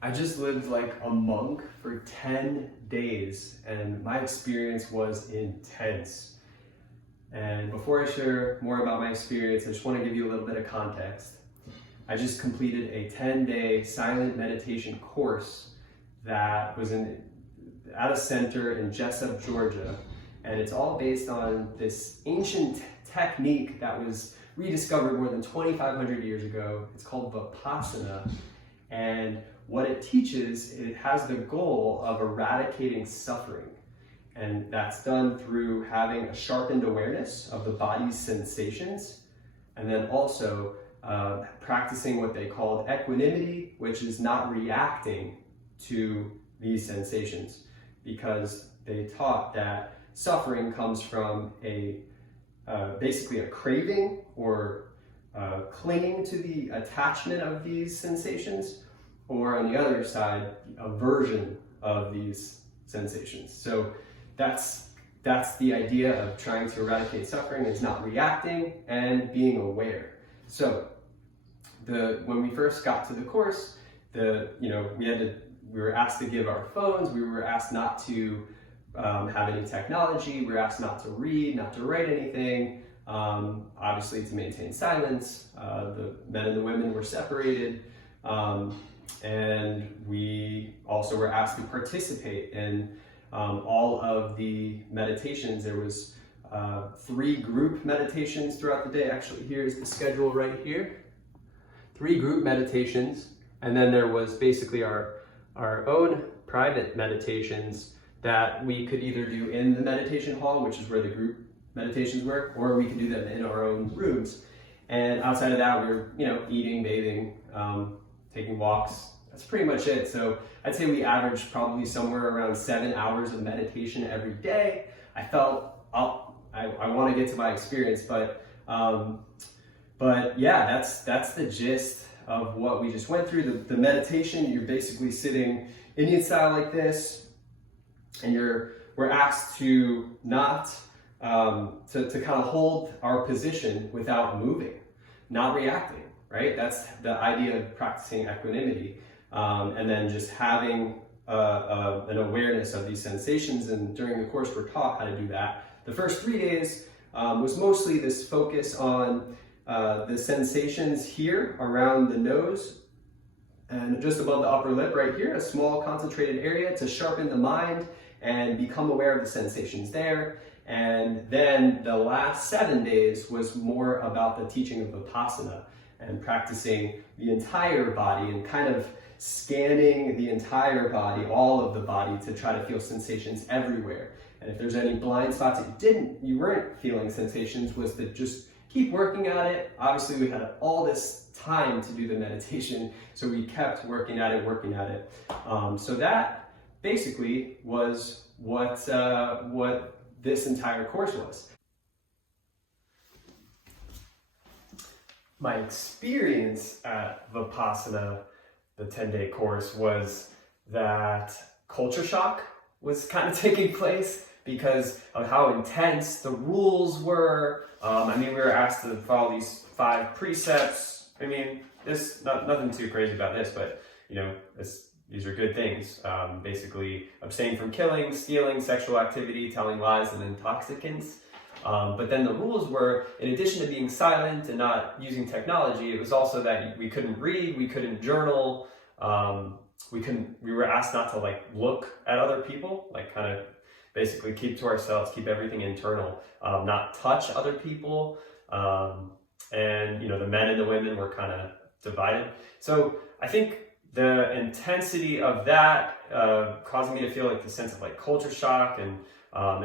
I just lived like a monk for 10 days and my experience was intense. And before I share more about my experience, I just want to give you a little bit of context. I just completed a 10-day silent meditation course that was at a center in Jesup, Georgia. And it's all based on this ancient technique that was rediscovered more than 2,500 years ago. It's called Vipassana. And what it teaches, it has the goal of eradicating suffering. And that's done through having a sharpened awareness of the body's sensations, and then also practicing what they called equanimity, which is not reacting to these sensations, because they taught that suffering comes from basically a craving or clinging to the attachment of these sensations, or on the other side, aversion of these sensations. So that's the idea of trying to eradicate suffering, is not reacting and being aware. So when we first got to the course, we were asked to give our phones, we were asked not to have any technology, we were asked not to read, not to write anything, obviously to maintain silence. The men and the women were separated, and we also were asked to participate in all of the meditations. There was 3 group meditations throughout the day. Actually, here's the schedule right here. 3 group meditations, and then there was basically our own private meditations that we could either do in the meditation hall, which is where the group meditations were, or we could do them in our own rooms. And outside of that, we were, eating, bathing, taking walks. That's pretty much it. So I'd say we averaged probably somewhere around 7 hours of meditation every day. I felt, I want to get to my experience, but yeah, that's the gist of what we just went through. The meditation, you're basically sitting Indian style like this, and we're asked to not, to kind of hold our position without moving, not reacting, right? That's the idea of practicing equanimity. And then just having an awareness of these sensations. And during the course, we're taught how to do that. The first 3 days was mostly this focus on the sensations here around the nose and just above the upper lip right here, a small concentrated area to sharpen the mind and become aware of the sensations there. And then the last 7 days was more about the teaching of Vipassana and practicing the entire body and kind of scanning the entire body, all of the body, to try to feel sensations everywhere. And if there's any blind spots that you weren't feeling sensations, was to just keep working at it. Obviously, we had all this time to do the meditation, so we kept working at it. So that basically was what this entire course was. My experience at Vipassana, the 10-day course, was that culture shock was kind of taking place because of how intense the rules were. We were asked to follow these 5 precepts. Nothing too crazy about this, but these are good things. Basically, abstain from killing, stealing, sexual activity, telling lies, and intoxicants. But then the rules were, in addition to being silent and not using technology, it was also that we couldn't read, we couldn't journal, we were asked not to look at other people, kind of basically keep to ourselves, keep everything internal, not touch other people. And the men and the women were kind of divided. So I think the intensity of that caused me to feel the sense of culture shock, and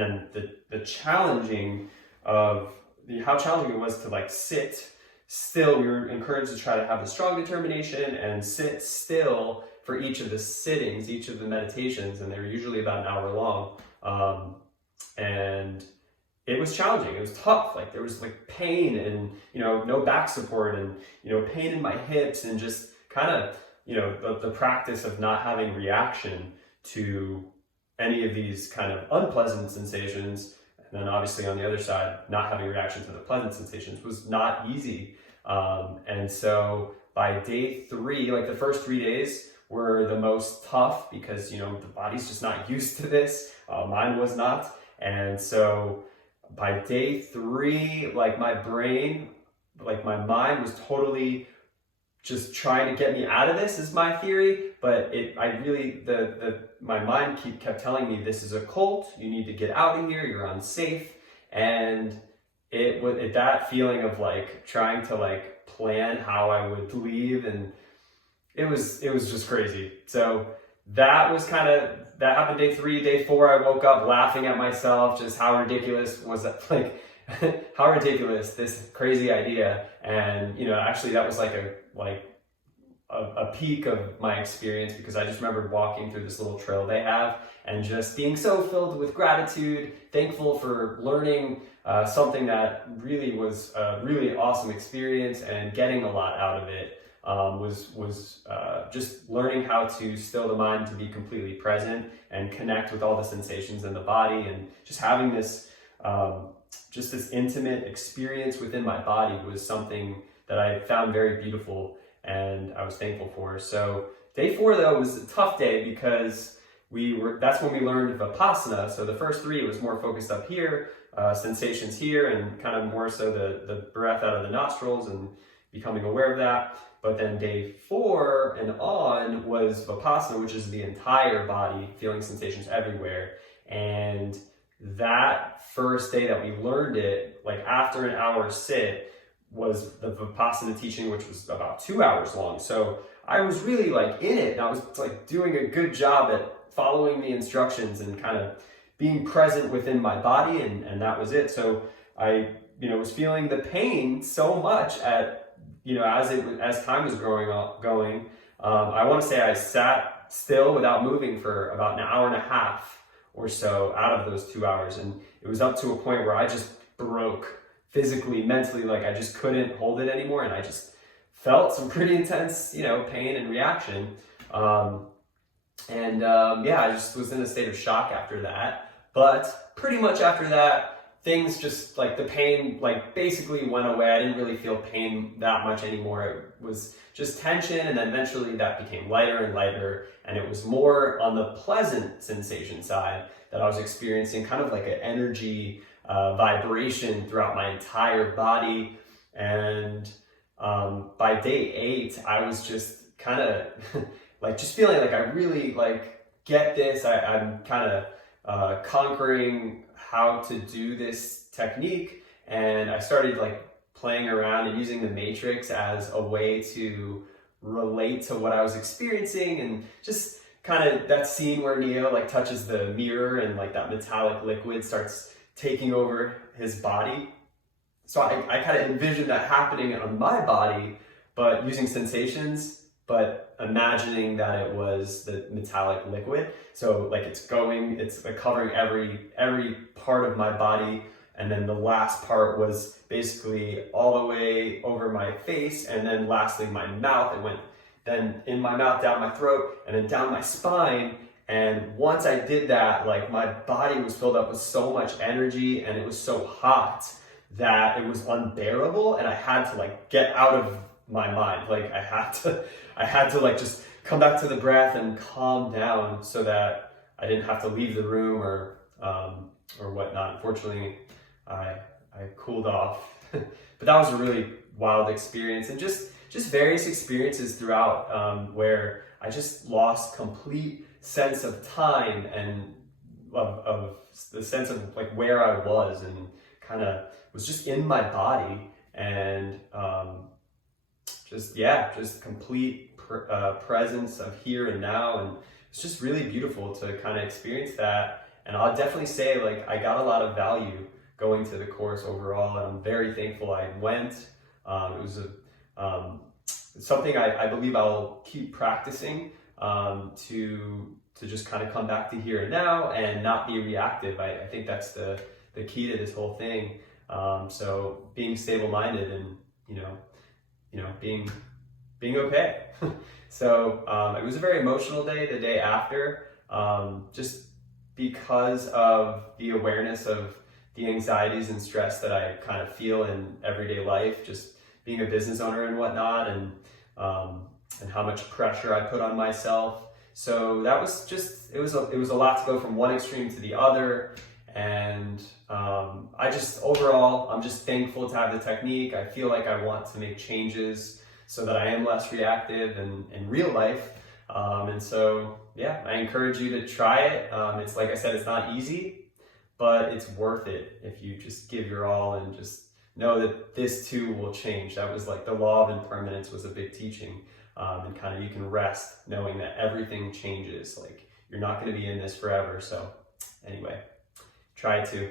then the challenging of how challenging it was to sit still. We were encouraged to try to have a strong determination and sit still for each of the sittings, each of the meditations, and they were usually about an hour long. And it was challenging. It was tough. There was pain and no back support, and pain in my hips, and just kind of the practice of not having reaction to any of these kind of unpleasant sensations. And then obviously on the other side, not having reaction to the pleasant sensations was not easy. And so by day 3, the first 3 days were the most tough because, the body's just not used to this. Mine was not. And so by day 3, like my brain, like my mind was totally just trying to get me out of this, is my theory. But my mind kept telling me, this is a cult, you need to get out of here, you're unsafe. And that feeling of like trying to like plan how I would leave, and it was just crazy. So that happened day 3. Day 4, I woke up laughing at myself, just how ridiculous was that, like how ridiculous this crazy idea. And actually that was like a peak of my experience, because I just remembered walking through this little trail they have and just being so filled with gratitude, thankful for learning something that really was a really awesome experience, and getting a lot out of it. Was just learning how to still the mind to be completely present and connect with all the sensations in the body, and just having this just this intimate experience within my body was something that I found very beautiful and I was thankful for. So day 4 though was a tough day, because that's when we learned Vipassana. So the first 3 was more focused up here, sensations here, and kind of more so the breath out of the nostrils and becoming aware of that. But then day 4 and on was Vipassana, which is the entire body, feeling sensations everywhere. And that first day that we learned it, like after an hour sit, was the Vipassana teaching, which was about 2 hours long. So I was really like in it, and I was like doing a good job at following the instructions and kind of being present within my body, and that was it. So I was feeling the pain so much as time was going. I want to say I sat still without moving for about an hour and a half or so out of those 2 hours, and it was up to a point where I just broke physically, mentally, like I just couldn't hold it anymore, and I just felt some pretty intense pain and reaction. I just was in a state of shock after that. But pretty much after that, things just like the pain like basically went away. I didn't really feel pain that much anymore. It was just tension, and then eventually that became lighter and lighter, and it was more on the pleasant sensation side that I was experiencing, kind of like an energy vibration throughout my entire body. And by day 8, I was just kind of like just feeling like I really like get this. I'm kind of conquering how to do this technique, and I started like playing around and using the matrix as a way to relate to what I was experiencing, and just kind of that scene where Neo like touches the mirror and like that metallic liquid starts taking over his body. So I kind of envisioned that happening on my body, but using sensations, but imagining that it was the metallic liquid. So like it's like covering every part of my body. And then the last part was basically all the way over my face. And then lastly, my mouth. It went then in my mouth, down my throat, and then down my spine. And once I did that, like my body was filled up with so much energy, and it was so hot that it was unbearable, and I had to like get out of my mind. Like I had to like just come back to the breath and calm down so that I didn't have to leave the room or whatnot. Unfortunately, I cooled off. But that was a really wild experience, and just various experiences throughout where I just lost complete sense of time and of the sense of like where I was, and kind of was just in my body, and just complete presence of here and now. And it's just really beautiful to kind of experience that. And I'll definitely say like I got a lot of value going to the course overall, and I'm very thankful I went. It was something I believe I'll keep practicing to just kind of come back to here and now and not be reactive. I think that's the key to this whole thing. So being stable-minded and being okay. So it was a very emotional day, the day after, just because of the awareness of the anxieties and stress that I kind of feel in everyday life, just being a business owner and whatnot. And and how much pressure I put on myself. So that was just, it was a lot to go from one extreme to the other. And overall, I'm just thankful to have the technique. I feel like I want to make changes so that I am less reactive in real life. And so, yeah, I encourage you to try it. It's like I said, it's not easy, but it's worth it if you just give your all and just know that this too will change. That was like the law of impermanence was a big teaching. And kind of you can rest knowing that everything changes. Like you're not going to be in this forever. So anyway, try to.